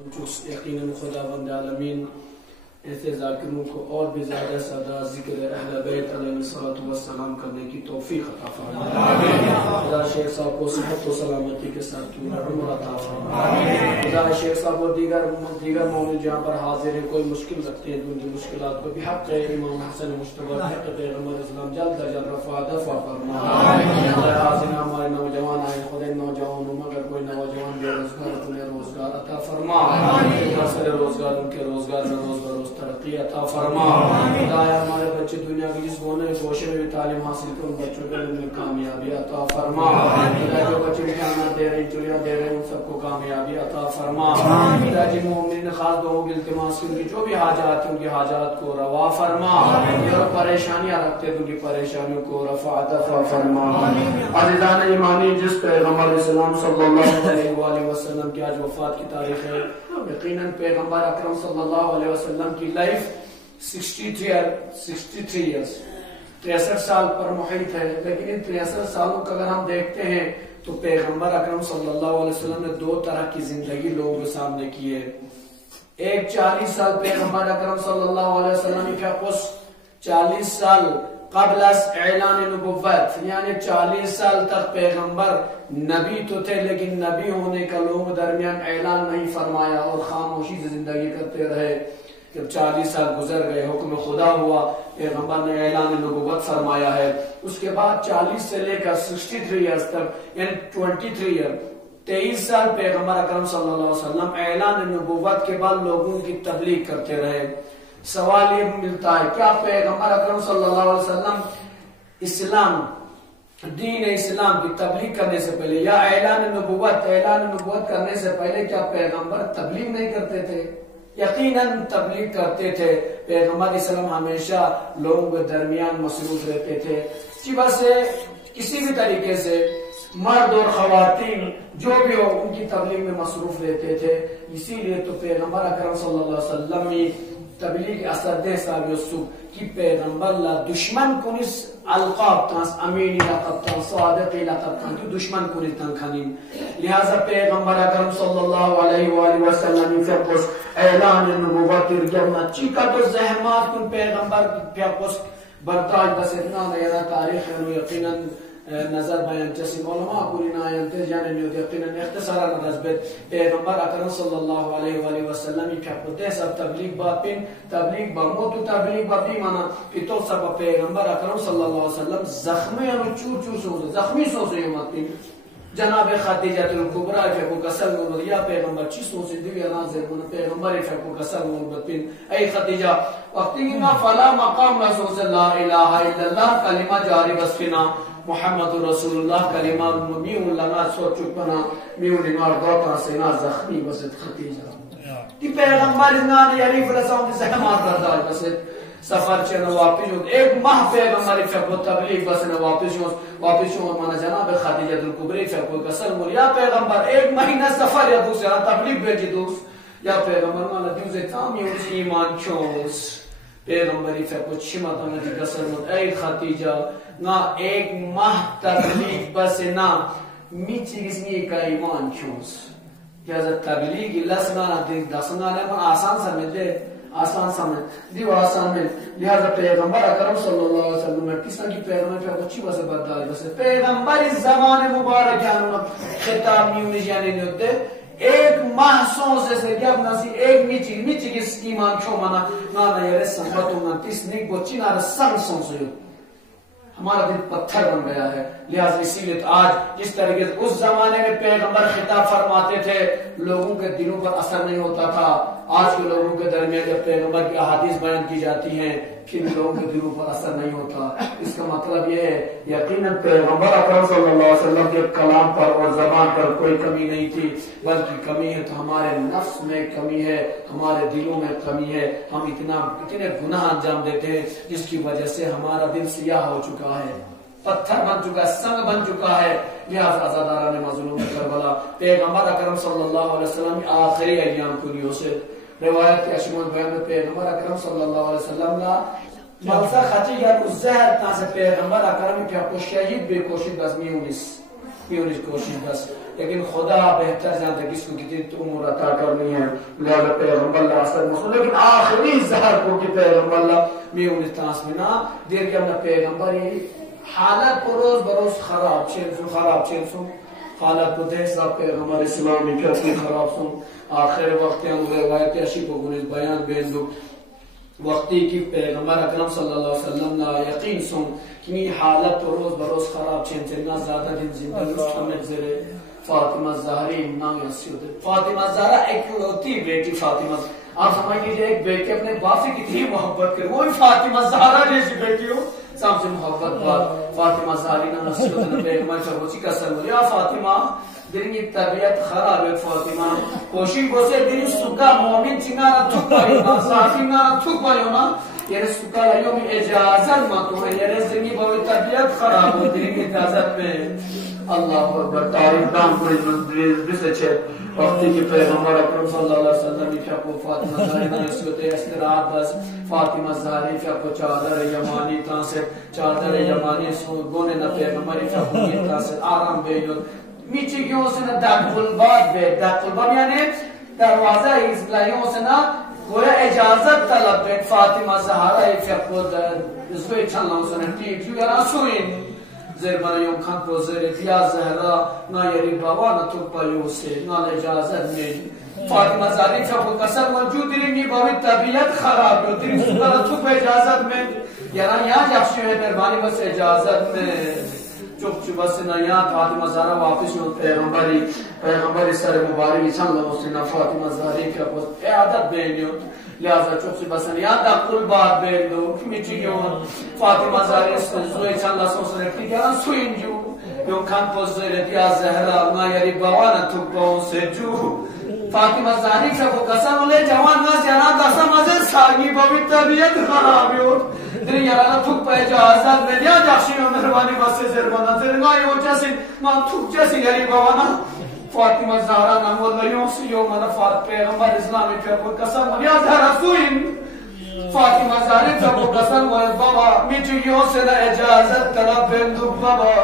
یقیناً خداوند عالمین ایسے ذاکروں کو اور بھی زیادہ زیادہ ذکر اہل بیت علیہ السلام کرنے کی توفیق عطا فرمائے. خدا شیخ صاحب کو صحت و سلامتی کے ساتھ عمر عطا فرمائے. خدا شیخ صاحب اور دیگر مومن جہاں پر حاضر ہیں کوئی مشکل رکھتے ہیں تو ان کی مشکلات کو بحق امام حسین مجتبی بحق پیغمبر اسلام جلد از جلد رفع دفع فرمائے. خدا حاضر ہمارے نوجوان آئے خدا نوجوانوں مگر کوئی نوجوان بے روزگار اپنے روزگار عطا فرمائے. سر روزگار ان کے روزگار میں روز بروز ترقی عطا فرما. خدایا ہمارے بچے دنیا کے جس گوشے میں بھی تعلیم حاصل کر ان بچوں کے لیے کامیابی عطا فرما. خدا جو بچے امتحانات دے رہے ہیں چوریاں دے رہے ہیں ان سب کو کامیابی عطا فرما. خدا جن مومنین خاص دعاؤں کی التماس کی ان کی جو بھی حاجات ہیں ان کی حاجات کو روا فرما. جو پریشانیاں رکھتے ہیں ان کی پریشانیوں کو رفع دفع فرما. عزیزان ایمانی جس پیغمبر اسلام صلی اللہ علیہ وآلہ وسلم کی آج وفات کی تاریخ ہے یقیناً پیغمبر اکرم صلی اللہ علیہ وسلم کی لائف 63 ایئرس 63 سال پر محیط ہے. لیکن ان 63 سالوں کا اگر ہم دیکھتے ہیں تو پیغمبر اکرم صلی اللہ علیہ وسلم نے دو طرح کی زندگی لوگوں کے سامنے کی ہے. ایک 40 سال پیغمبر اکرم صلی اللہ علیہ وسلم کی 40 سال قبل از اعلان نبوت یعنی 40 سال تک پیغمبر نبی تو تھے لیکن نبی ہونے کا لوگوں درمیان اعلان نہیں فرمایا اور خاموشی سے زندگی کرتے رہے. جب 40 سال گزر گئے حکم خدا ہوا پیغمبر نے اعلان نبوت فرمایا ہے. اس کے بعد 40 سے لے کر 63 ایئرز تک یعنی 23 سال پیغمبر اکرم صلی اللہ علیہ وسلم اعلان نبوت کے بعد لوگوں کی تبلیغ کرتے رہے. سوال یہ ملتا ہے کیا پیغمبر اکرم صلی اللہ علیہ وسلم اسلام دین اسلام کی تبلیغ کرنے سے پہلے یا اعلان نبوت کرنے سے پہلے کیا پیغمبر تبلیغ نہیں کرتے تھے؟ یقیناً تبلیغ کرتے تھے. پیغمبر اسلام ہمیشہ لوگوں کے درمیان مصروف رہتے تھے. بس کسی بھی طریقے سے مرد اور خواتین جو بھی ہو ان کی تبلیغ میں مصروف رہتے تھے. اسی لیے تو پیغمبر اکرم صلی اللہ علیہ وسلم نے تبلیغ اثر دہ صاحب یوسف کی پیغمبر لا دشمن کنس القاب تانس امینی لقب تان صادقی لقب تان تو دشمن کنس تان خانیم. لہذا پیغمبر اکرم صلی اللہ علیہ وآلہ وسلم فیقس اعلان نبوت ارگرنا چیکا تو زحمات کن پیغمبر فیقس برداشت بس اتنا نیرہ تاریخ ہے یقیناً نظر بیان جسیم علماء کورینا آیانتے جانے نیوت یقیناً اختصارا نظبت پیغمبر اکرم صلی اللہ علیہ وآلہ وسلم کہتے سب تبلیغ باپین تبلیغ بموت تبلیغ باپی مانا کہ تو سب پیغمبر اکرم صلی اللہ علیہ وسلم زخمی انو چور سوزے زخمی سوزے یومتین جناب خطیب الکبرى فیکو کسل مرد یا پیغمبر چی سوزے دیویا ناظر من پیغمبر فیکو کسل مرد ای خطیجہ وقتی گینا فلا مقام رسول لا الہ الا اللہ کلمہ جاری بسکنا محمد رسول اللہ کلمہ میون لنا سوچو پنا میون انوار دوتا سینا زخمی بسید خطیجہ تی پیغمبر انان یریف رساؤں کی زحمات بردار بسید سفر چنو واپس ہوت ایک ماہ پیغمبر فیکو تبلیغ بسنا واپس ہوت مانا جناب خطیب الکبرى فیکو کسل مر یا پیغمبر ایک مہینہ سفر یا دوسرا تبلیغ بیجی دوست یا پیغمبر مانا دیوزے تامی اس ایمان چونس پیغمبری فیکو چھمت ہمیں کسل مر اے خطیجہ نا ایک ماہ تبلیغ بسنا میچی کسنی کا ایمان چونس لہذا تبلیغ لسنا دسنا لیکن آسان سمجھ دے آسان سمجھ دیو آسان میں. لہذا پیغمبر اکرم صلی اللہ علیہ وسلم میں کس طرح کی پیغمبر پہ اچھی بس بردار بس پیغمبر اس زمان مبارک یعنی خطاب میونی جانے نہیں ہوتے ایک ماہ سوزے سے کیا بناسی ایک میچی کس ایمان چھو منا نانا یرے سنبتوں میں تیس نیک بچی نارا سنگ سوزے ہمارا دل پتھر بن گیا ہے. لہذا اسی لیے آج جس طریقے سے اس زمانے میں پیغمبر خطاب فرماتے تھے لوگوں کے دلوں پر اثر نہیں ہوتا تھا. آج کے لوگوں کے درمیان جب پیغمبر کی احادیث بیان کی جاتی ہیں پھر لوگوں کے دلوں پر اثر نہیں ہوتا. اس کا مطلب یہ ہے یقیناً پیغمبر اکرم صلی اللہ علیہ وسلم کے کلام پر اور زبان پر کوئی کمی نہیں تھی بلکہ کمی ہے تو ہمارے نفس میں کمی ہے ہمارے دلوں میں کمی ہے. ہم اتنے گناہ انجام دیتے ہیں جس کی وجہ سے ہمارا دل سیاہ ہو چکا ہے پتھر بن چکا ہے سنگ بن چکا ہے. لہذا عزاداران مظلوم کربلا پیغمبر اکرم صلی اللہ علیہ وسلم آخری ایام کنیوں سے روایت کے اشمون بیان میں پیغمبر اکرم صلی اللہ علیہ وسلم لا ملسا خطی یا الزہر تاں سے پیغمبر اکرم کیا کو شہید بے کوشید بزمی ہونیس میونی کوشش بس لیکن خدا بہتر جانتا کس کو کتنی امور عطا کرنی ہے لہذا پیغمبر اللہ اثر مسلم لیکن آخری زہر کو کی پیغمبر اللہ میونی تاسمنا دیر کہ ہمنا پیغمبری حالت پر روز بروز خراب چیل سن حالت پر دہ صاحب پیغمبر اسلامی کتنی خراب سن آخر وقت ہم روایت اشی کو گنیز بیان بیندو وقتی کی پیغمبر اکرم صلی اللہ علیہ وسلم نا یقین سن کہ حالت تو روز بروز خراب چنتنا زیادہ دن زندہ مستمر زرے فاطمہ زہری نام یسی ہوتے فاطمہ زہرا اکلوتی بیٹی فاطمہ آپ سمجھ لیجیے ایک بیٹی اپنے باپ سے کتنی محبت کرے وہی فاطمہ زہرا جیسی بیٹی ہو سب سے محبت بات فاطمہ زہری نام یسی ہوتے پیغمبر چاہوچی کا سر یا فاطمہ دن کی طبیعت خراب ہے فاطمہ کوشش بوسے دن سکا مومن چنگارا تھک پڑی نا صافی نارا تھک پڑی ہونا یہ سکا لئیوں میں اجازت ماتو ہے یہ زندگی بہوی طبیعت خراب ہو دن کی اجازت میں اللہ اکبر تاریخ دان پوری مندریز بسے چھے وقتی کی پیغمبر اکرم صلی اللہ علیہ وسلم کیا کو فاطمہ زہری نا نسبت استراحت بس فاطمہ زہری کیا کو چادر یمانی تان سے چادر یمانی گونے نا پیغمبری کیا کو یہ تان سے آرام بیجود میچی کیوں سے نا دقل باد بے دقل باد یعنی دروازہ ازلائیوں سے نا گویا اجازت طلب بے فاطمہ زہرا ایک فیقو اس کو ایک چند لنگ سنے ٹیٹیو یا رسوین زیر من یوم کھن کو زیر یا زہرا نا یری بابا نا تکپا یو سے نا اجازت نہیں فاطمہ زہری فیقو قسم موجود رنگی باوی طبیعت خراب ہو تیری سکر تکپا اجازت میں یعنی یہاں جفشو ہے مہربانی بس اجازت میں چپ چپ بس نا یہاں فاطمہ زہرا واپس ہو پیغمبری سر مبارکی چند لوگوں سے نا فاطمہ زہری کا پوست اعادت بینی ہو لہذا چپ چپ بس نا یہاں دقل بات بین دو کمیچی کیوں فاطمہ زہری زوی چند لسوں سے رکھتی کیا سوئن جو یوں کھن پوست زیرت یا زہرا نا یری باوانا تھکاؤں سے جو فاطمہ زہری کا وہ قسم لے جوان نا زیادہ قسم ازر ساگی باوی طبیعت خرابی ہو دری یرانا تھک پہ اجازت میں دیا جاشی میں مہربانی بس سے زربانا زرگا یو جیسی نا تھک جیسی یری باوانا فاطمہ زہرا نام واللیوں سے یو منفات پیغمبر اسلامی پہ کوئی قسم یا زہرا سوئن فاطمہ زہری کا وہ قسم بابا میچو یو سے نا اجازت طلب بندو بابا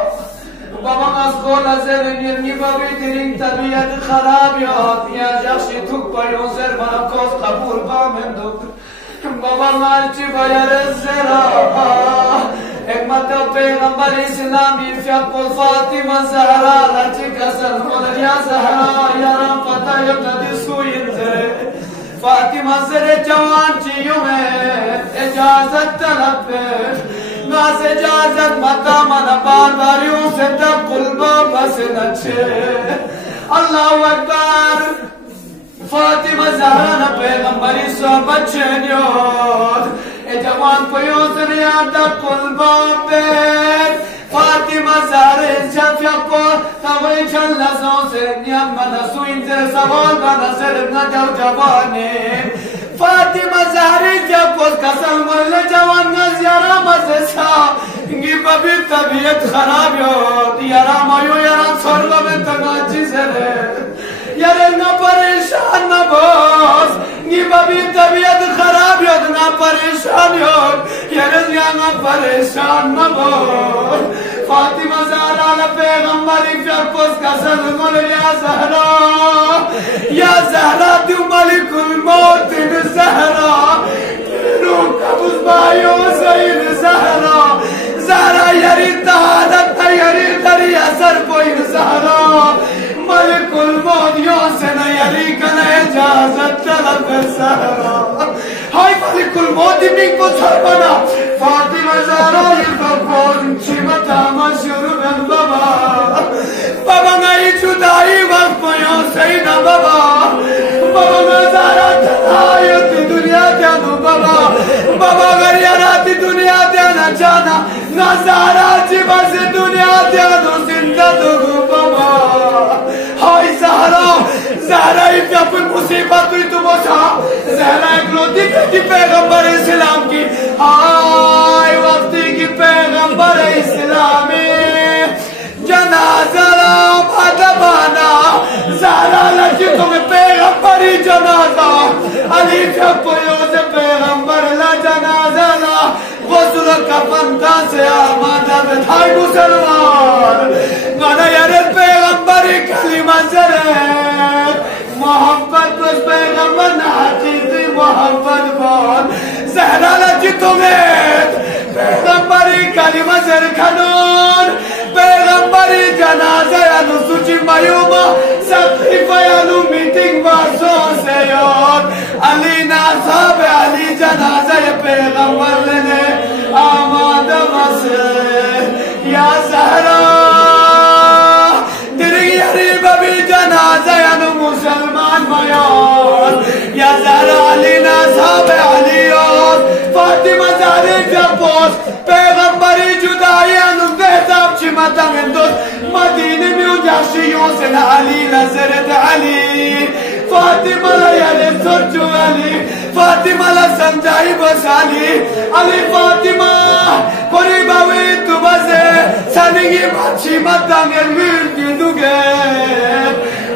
از گولا زرین یرنی بابی درین طبیعت خراب یاد یا جاشی تھک پہ یو زربانا کوز قبول بامندو بابا مالچی بایر زرا حکمت پیغمبر اسلامی فیقل فاطمہ زہرا لچی کسر مولد یا زہرا یارم پتہ یبتدی سوئن زرے فاطمہ زرے جوان چیوں میں اجازت طلب ہے ناز اجازت متا من بار باریوں سے دقل بابا سے نچے اللہ اکبر فاطمہ زہرا نا پیغمبری صحبت چینیوت اے جوان کویوں سے ریادہ قلبان بید فاطمہ زہرا انشاف یقو تاوی چن لزوں سے نیام منسو انزر سوال بنظر نجو جوانے فاطمہ زہرا یقو قسم مل جوان نزیارا مزسا انگی بابی طبیعت خراب یو دیارا مایو یارا سرگو میں تنگاچی زرے یارے نا پریشان نا باز نی بابی طبیعت خراب یاد نا پریشان یاد یارے نا پریشان نا باز فاطمہ زہرا نا پیغمبری فیقوز کا سلمال یا زہرا دیو ملک الموت زہرا روح کبوز بایو سین زہرا زہرا یاری تحادت یاری دری اثر پوئی زہرا ملک الموت یوں سے نیلی کن اجازت طلب زہرا ہائی ملک الموت میں کو سر بنا فاطمہ زہرا یہ بکون چیمتا مشہور بن بابا بابا نئی جدائی وقت پیوں سینا بابا بابا میں زہرا تنہایتی دنیا دیانو بابا اگر یاراتی دنیا دیانا چانا نا زہرا جیبا سے دنیا دیانو زندہ دو بابا ہائی زہرا ایک اپنی مصیبت بھی تو بچا زہرا ایک لوٹی کی پیغمبر اسلام کی ہائی وقتی کی پیغمبر اسلامی جنازہ بھدبانا زہرا لکی تمہیں پیغمبری جنازہ علی فیقیوں سے پیغمبر لا جنازہ لا غسل کفن تا سے آمدہ شھادت ہائے مسلمان مانا یارت پیغمبری کلمہ زرت محبت اس پیغمبر نحچیزی محبت بان زہرالا چی تمہیں پیغمبری کلمہ زر کھنون پیغمبری جنازہ یعنو سوچی میوما سقیفہ یعنو میٹنگ باسوں سے یاد علی ناصاب علی جنازہ پیغمبر لینے آماد مسجد یا زہرا تیری غریب بھی جنازہ یعنو مسلمان میاد یا زہرا علی ناصاب علی یاد فاطمہ زہری جپوس پیغمبری جدائی یعنو دہتاب چی مدن دوست مدینی میں جاشیوں سے علی نظرت علی فاطمہ یعنی سرچو علی فاطمہ سمجھائی بس علی علی فاطمہ قریب ہوئی تو بسے سنگی بچی مدن ملتی دوگے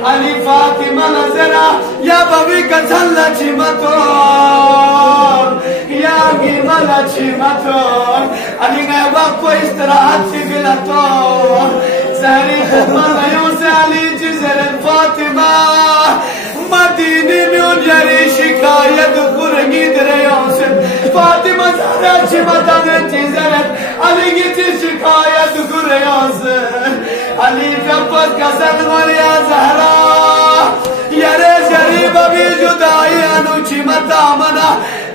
علی فاطمہ نظرہ یا بوی کچھل چی مطور یا گیمل چی مطور علی نے وقت کو استراحت چی بلطور زہری خدمت ایوں سے علی جزرت فاطمہ مدینی میں انجری شکایت خورگی دریوں سے فاطمہ زہرہ چی مدن جزرت علی کی چی شکایت خورگیوں سے علی جبت کسن مریا زہرہ یارے شریف ابھی جدائی انو چی مدامنا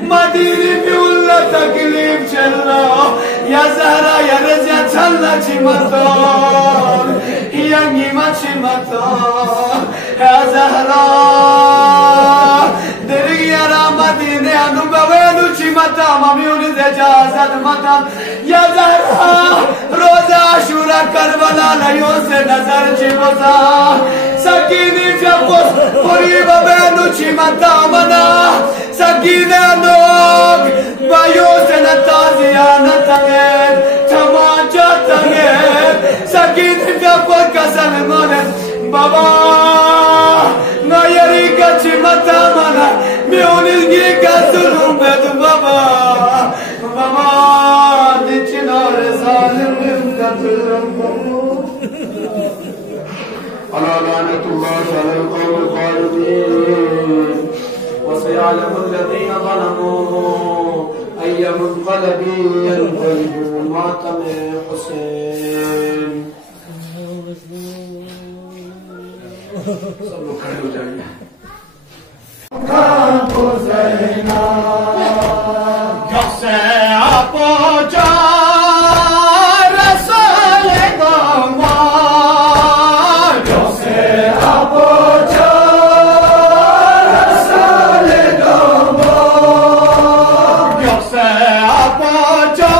مدینی میں اللہ تکلیف چل رہا یا زہرہ یارے زیا چلنا چی مدن ینگی مچی مدن یا زہرہ درگی ارا مدینی انو بوینو چی مدام امیونی دے جازد مدام یا زہرہ روز عاشورہ کربلا لیوں سے نظر چی بزا سکینی جبوس قریب بینو چی مدامنا سکینی انوگ بایو سے نتازیانا تنگید تمانچہ تنگید سکینی جبوس کسن مولد بابا نایری کا چی مدامنا میونزگی کا ظلم بید بابا بابا دیچی نار ظالم کا ظلم على لعنة الله على القوم الظالمين وسيعلم الذين ظلموا أي منقلب ينقلبون ماتم حسين سب لوگ کھڑے ہو جائیں گے جسے پہنچا رسول گنگا جسے پہنچا رسول گنگا جسے پہنچا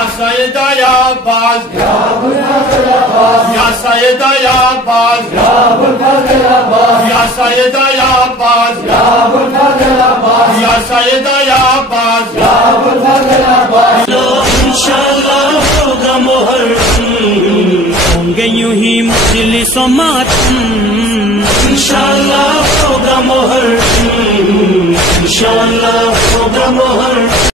یا سیدہ یا عباس یا سیدہ یا عباس یا سیدہ یا عباس یا سیدہ یا عباس انشاءاللہ ہوگا محرم ہوں گے یوں ہی مجلس و ماتم انشاءاللہ ہوگا محرم انشاءاللہ